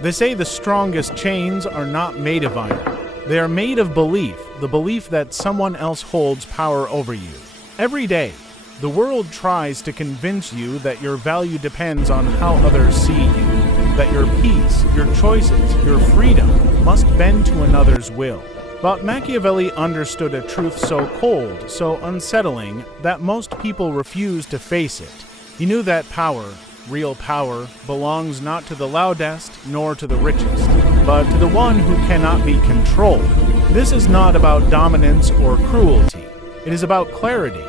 They say the strongest chains are not made of iron. They are made of belief, the belief that someone else holds power over you. Every day, the world tries to convince you that your value depends on how others see you, that your peace, your choices, your freedom must bend to another's will. But Machiavelli understood a truth so cold, so unsettling, that most people refuse to face it. He knew that power, real power, belongs not to the loudest nor to the richest, but to the one who cannot be controlled. This is not about dominance or cruelty. It is about clarity,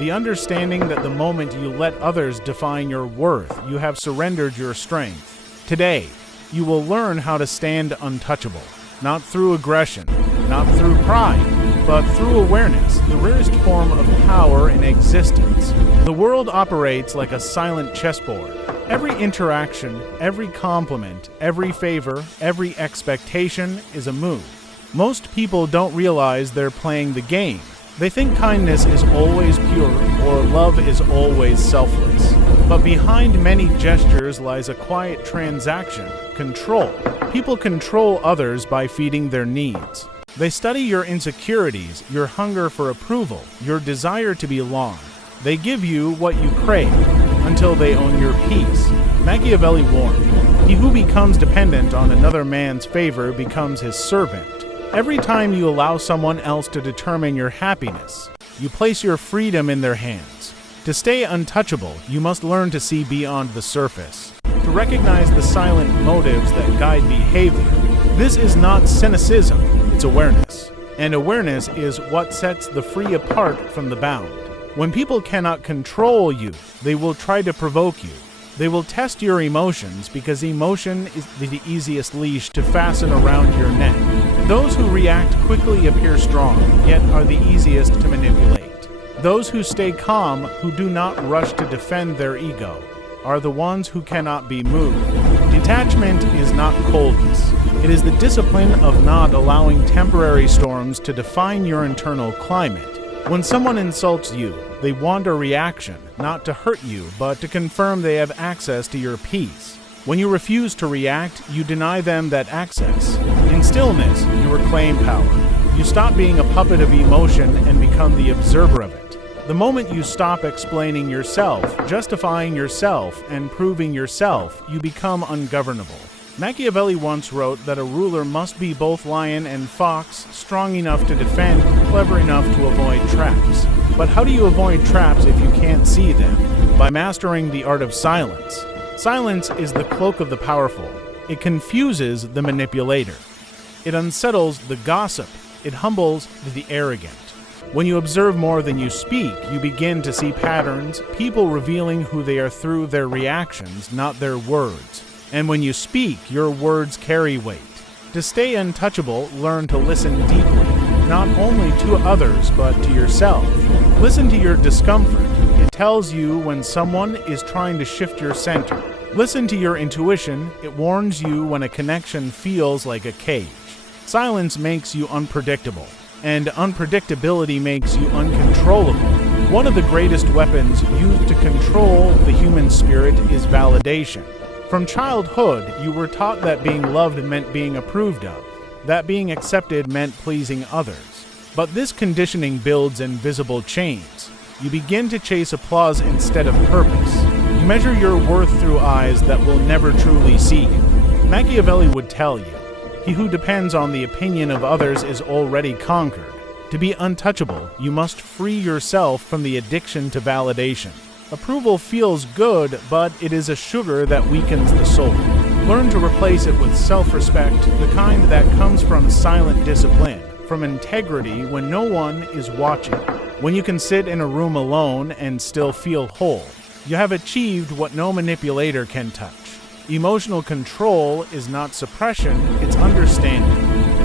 the understanding that the moment you let others define your worth, you have surrendered your strength. Today, you will learn how to stand untouchable, not through aggression, not through pride, but through awareness, the rarest form of power in existence. The world operates like a silent chessboard. Every interaction, every compliment, every favor, every expectation is a move. Most people don't realize they're playing the game. They think kindness is always pure or love is always selfless. But behind many gestures lies a quiet transaction, control. People control others by feeding their needs. They study your insecurities, your hunger for approval, your desire to belong. They give you what you crave until they own your peace. Machiavelli warned, "He who becomes dependent on another man's favor becomes his servant." Every time you allow someone else to determine your happiness, you place your freedom in their hands. To stay untouchable, you must learn to see beyond the surface, to recognize the silent motives that guide behavior. This is not cynicism, it's awareness. And awareness is what sets the free apart from the bound. When people cannot control you, they will try to provoke you. They will test your emotions because emotion is the easiest leash to fasten around your neck. Those who react quickly appear strong, yet are the easiest to manipulate. Those who stay calm, who do not rush to defend their ego, are the ones who cannot be moved. Detachment is not coldness. It is the discipline of not allowing temporary storms to define your internal climate. When someone insults you, they want a reaction, not to hurt you, but to confirm they have access to your peace. When you refuse to react, you deny them that access. In stillness, you reclaim power. You stop being a puppet of emotion and become the observer of it. The moment you stop explaining yourself, justifying yourself, and proving yourself, you become ungovernable. Machiavelli once wrote that a ruler must be both lion and fox, strong enough to defend, clever enough to avoid traps. But how do you avoid traps if you can't see them? By mastering the art of silence. Silence is the cloak of the powerful. It confuses the manipulator. It unsettles the gossip. It humbles the arrogant. When you observe more than you speak, you begin to see patterns, people revealing who they are through their reactions, not their words. And when you speak, your words carry weight. To stay untouchable, learn to listen deeply, not only to others, but to yourself. Listen to your discomfort. It tells you when someone is trying to shift your center. Listen to your intuition. It warns you when a connection feels like a cage. Silence makes you unpredictable, and unpredictability makes you uncontrollable. One of the greatest weapons used to control the human spirit is validation. From childhood, you were taught that being loved meant being approved of, that being accepted meant pleasing others. But this conditioning builds invisible chains. You begin to chase applause instead of purpose. You measure your worth through eyes that will never truly see you. Machiavelli would tell you, "He who depends on the opinion of others is already conquered." To be untouchable, you must free yourself from the addiction to validation. Approval feels good, but it is a sugar that weakens the soul. Learn to replace it with self-respect, the kind that comes from silent discipline, from integrity when no one is watching. When you can sit in a room alone and still feel whole, you have achieved what no manipulator can touch. Emotional control is not suppression, it's understanding.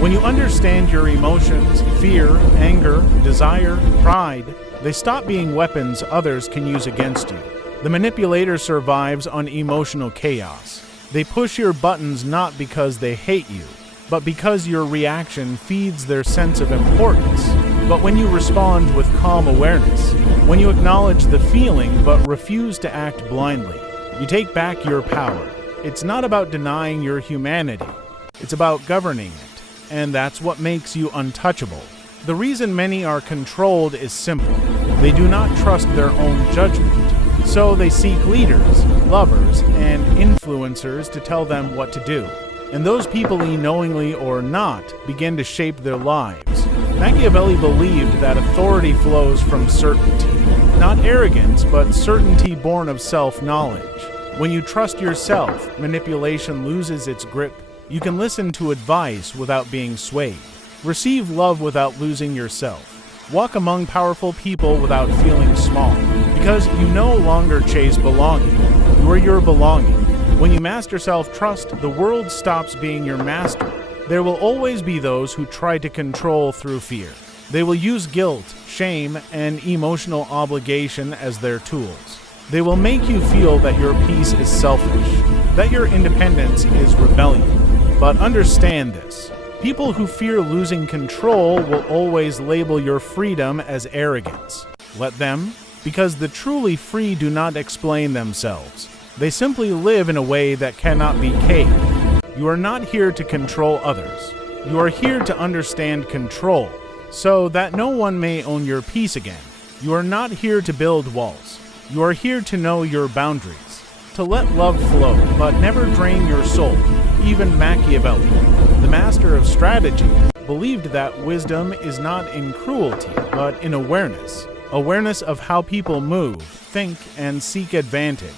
When you understand your emotions, fear, anger, desire, pride, they stop being weapons others can use against you. The manipulator survives on emotional chaos. They push your buttons not because they hate you, but because your reaction feeds their sense of importance. But when you respond with calm awareness, when you acknowledge the feeling but refuse to act blindly, you take back your power. It's not about denying your humanity. It's about governing it. And that's what makes you untouchable. The reason many are controlled is simple. They do not trust their own judgment. So they seek leaders, lovers, and influencers to tell them what to do. And those people, knowingly or not, begin to shape their lives. Machiavelli believed that authority flows from certainty. Not arrogance, but certainty born of self-knowledge. When you trust yourself, manipulation loses its grip. You can listen to advice without being swayed. Receive love without losing yourself. Walk among powerful people without feeling small. Because you no longer chase belonging. You are your belonging. When you master self-trust, the world stops being your master. There will always be those who try to control through fear. They will use guilt, shame, and emotional obligation as their tools. They will make you feel that your peace is selfish, that your independence is rebellion. But understand this. People who fear losing control will always label your freedom as arrogance. Let them, because the truly free do not explain themselves. They simply live in a way that cannot be caved. You are not here to control others. You are here to understand control, so that no one may own your peace again. You are not here to build walls. You are here to know your boundaries, to let love flow, but never drain your soul. Even Machiavelli, the master of strategy, believed that wisdom is not in cruelty, but in awareness. Awareness of how people move, think, and seek advantage.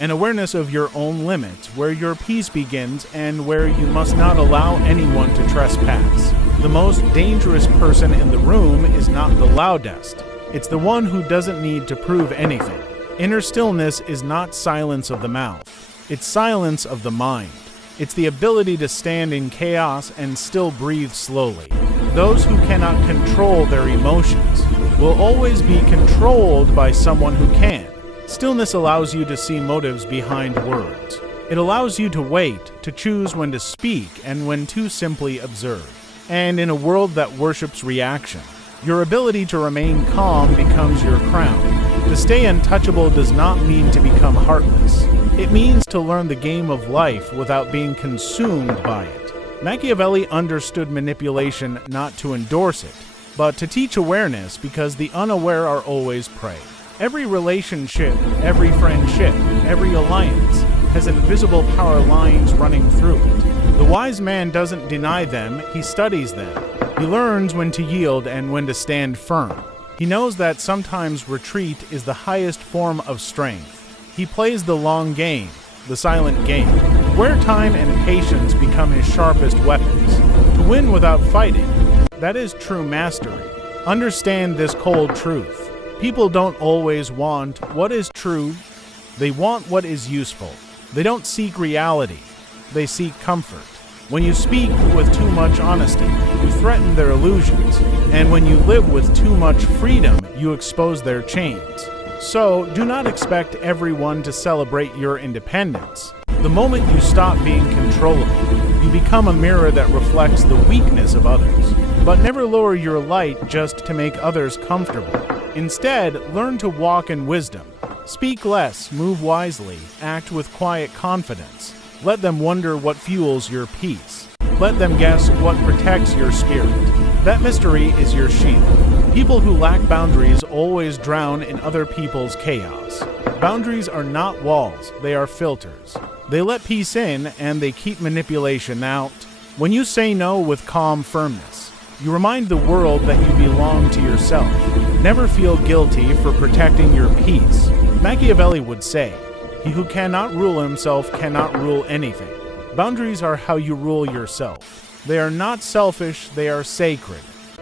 An awareness of your own limits, where your peace begins and where you must not allow anyone to trespass. The most dangerous person in the room is not the loudest. It's the one who doesn't need to prove anything. Inner stillness is not silence of the mouth. It's silence of the mind. It's the ability to stand in chaos and still breathe slowly. Those who cannot control their emotions will always be controlled by someone who can. Stillness allows you to see motives behind words. It allows you to wait, to choose when to speak and when to simply observe. And in a world that worships reaction, your ability to remain calm becomes your crown. To stay untouchable does not mean to become heartless. It means to learn the game of life without being consumed by it. Machiavelli understood manipulation not to endorse it, but to teach awareness, because the unaware are always prey. Every relationship, every friendship, every alliance has invisible power lines running through it. The wise man doesn't deny them, he studies them. He learns when to yield and when to stand firm. He knows that sometimes retreat is the highest form of strength. He plays the long game, the silent game, where time and patience become his sharpest weapons. To win without fighting, that is true mastery. Understand this cold truth. People don't always want what is true. They want what is useful. They don't seek reality. They seek comfort. When you speak with too much honesty, you threaten their illusions. And when you live with too much freedom, you expose their chains. So, do not expect everyone to celebrate your independence. The moment you stop being controllable, you become a mirror that reflects the weakness of others. But never lower your light just to make others comfortable. Instead, learn to walk in wisdom. Speak less, move wisely, act with quiet confidence. Let them wonder what fuels your peace. Let them guess what protects your spirit. That mystery is your shield. People who lack boundaries always drown in other people's chaos. Boundaries are not walls, they are filters. They let peace in and they keep manipulation out. When you say no with calm firmness, you remind the world that you belong to yourself. Never feel guilty for protecting your peace. Machiavelli would say, "He who cannot rule himself cannot rule anything." Boundaries are how you rule yourself. They are not selfish, they are sacred.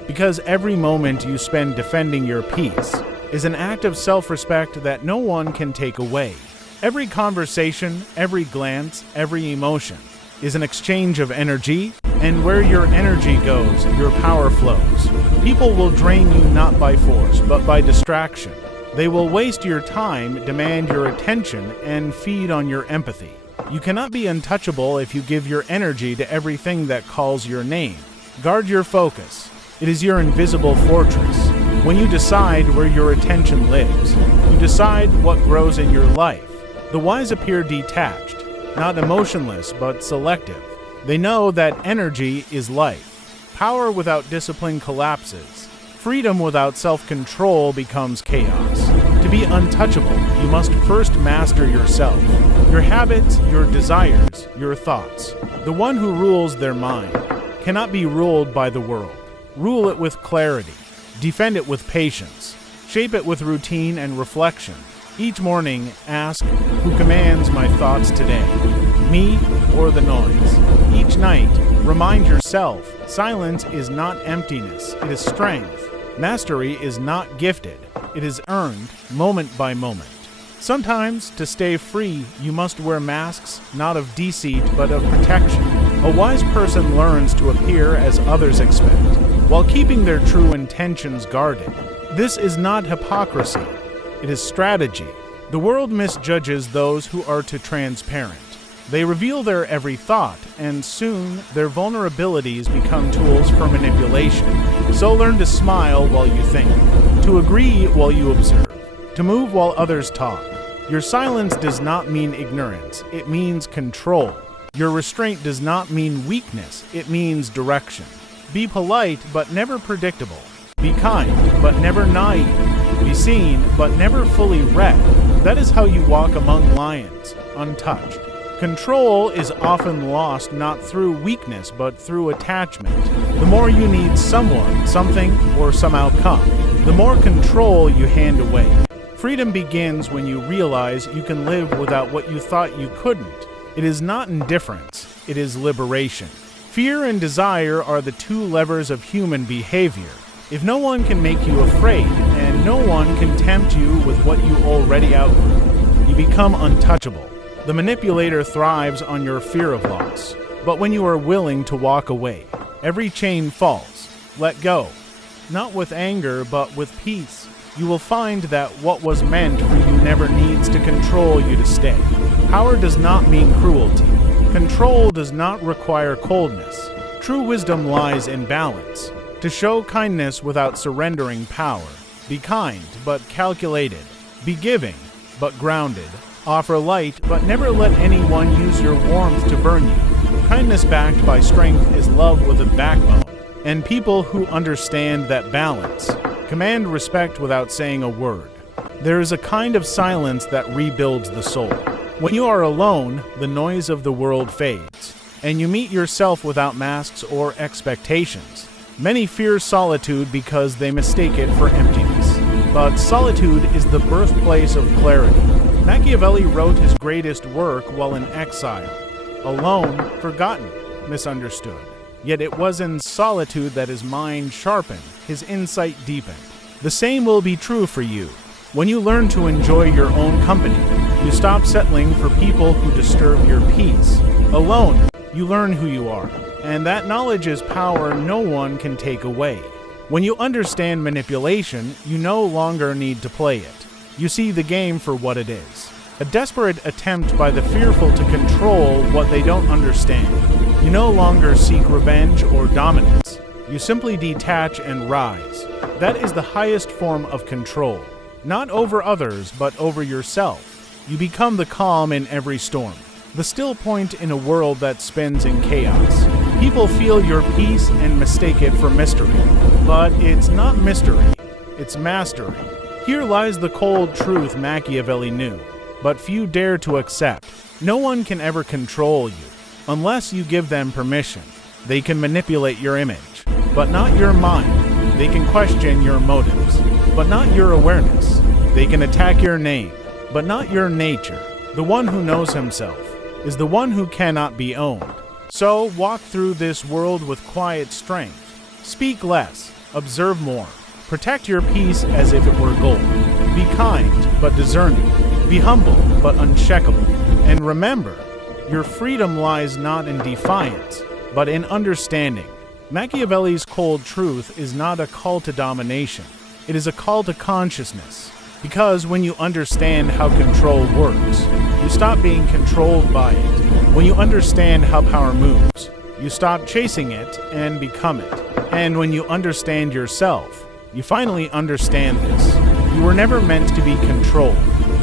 Because every moment you spend defending your peace is an act of self-respect that no one can take away. Every conversation, every glance, every emotion is an exchange of energy, and where your energy goes, your power flows. People will drain you not by force, but by distraction. They will waste your time, demand your attention, and feed on your empathy. You cannot be untouchable if you give your energy to everything that calls your name. Guard your focus. It is your invisible fortress. When you decide where your attention lives, you decide what grows in your life. The wise appear detached. not emotionless but selective. They know that energy is life. Power without discipline collapses. Freedom without self-control becomes chaos. To be untouchable, you must first master yourself, your habits, your desires, your thoughts. The one who rules their mind cannot be ruled by the world. Rule it with clarity. Defend it with patience. Shape it with routine and reflection. Each morning, ask, who commands my thoughts today? Me or the noise? Each night, remind yourself, silence is not emptiness, it is strength. Mastery is not gifted, it is earned moment by moment. Sometimes, to stay free, you must wear masks not of deceit but of protection. A wise person learns to appear as others expect, while keeping their true intentions guarded. This is not hypocrisy, it is strategy. The world misjudges those who are too transparent. They reveal their every thought, and soon their vulnerabilities become tools for manipulation. So learn to smile while you think, to agree while you observe, to move while others talk. Your silence does not mean ignorance, it means control. Your restraint does not mean weakness, it means direction. Be polite, but never predictable. Be kind, but never naive. Be seen, but never fully read. That is how you walk among lions, untouched. Control is often lost not through weakness but through attachment. The more you need someone, something, or some outcome, the more control you hand away. Freedom begins when you realize you can live without what you thought you couldn't. It is not indifference, it is liberation. Fear and desire are the two levers of human behavior. If no one can make you afraid, and no one can tempt you with what you already outgrew, you become untouchable. The manipulator thrives on your fear of loss. But when you are willing to walk away, every chain falls. Let go. Not with anger, but with peace. You will find that what was meant for you never needs to control you to stay. Power does not mean cruelty. Control does not require coldness. True wisdom lies in balance. To show kindness without surrendering power. Be kind, but calculated. Be giving, but grounded. Offer light, but never let anyone use your warmth to burn you. Kindness backed by strength is love with a backbone. And people who understand that balance command respect without saying a word. There is a kind of silence that rebuilds the soul. When you are alone, the noise of the world fades, and you meet yourself without masks or expectations. Many fear solitude because they mistake it for emptiness. But solitude is the birthplace of clarity. Machiavelli wrote his greatest work while in exile, alone, forgotten, misunderstood. Yet it was in solitude that his mind sharpened, his insight deepened. The same will be true for you. When you learn to enjoy your own company, you stop settling for people who disturb your peace. Alone, you learn who you are, and that knowledge is power no one can take away. When you understand manipulation, you no longer need to play it. You see the game for what it is. A desperate attempt by the fearful to control what they don't understand. You no longer seek revenge or dominance. You simply detach and rise. That is the highest form of control. Not over others, but over yourself. You become the calm in every storm. The still point in a world that spins in chaos. People feel your peace and mistake it for mystery. But it's not mystery, it's mastery. Here lies the cold truth Machiavelli knew, but few dare to accept. No one can ever control you, unless you give them permission. They can manipulate your image, but not your mind. They can question your motives, but not your awareness. They can attack your name, but not your nature. The one who knows himself is the one who cannot be owned. So walk through this world with quiet strength. Speak less, observe more. Protect your peace as if it were gold. Be kind, but discerning. Be humble, but uncheckable. And remember, your freedom lies not in defiance, but in understanding. Machiavelli's cold truth is not a call to domination. It is a call to consciousness. Because when you understand how control works, you stop being controlled by it. When you understand how power moves, you stop chasing it and become it. And when you understand yourself, you finally understand this. You were never meant to be controlled.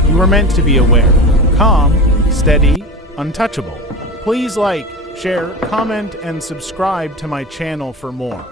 You were meant to be aware, calm, steady, Untouchable. Please like, share, comment, and subscribe to my channel for more.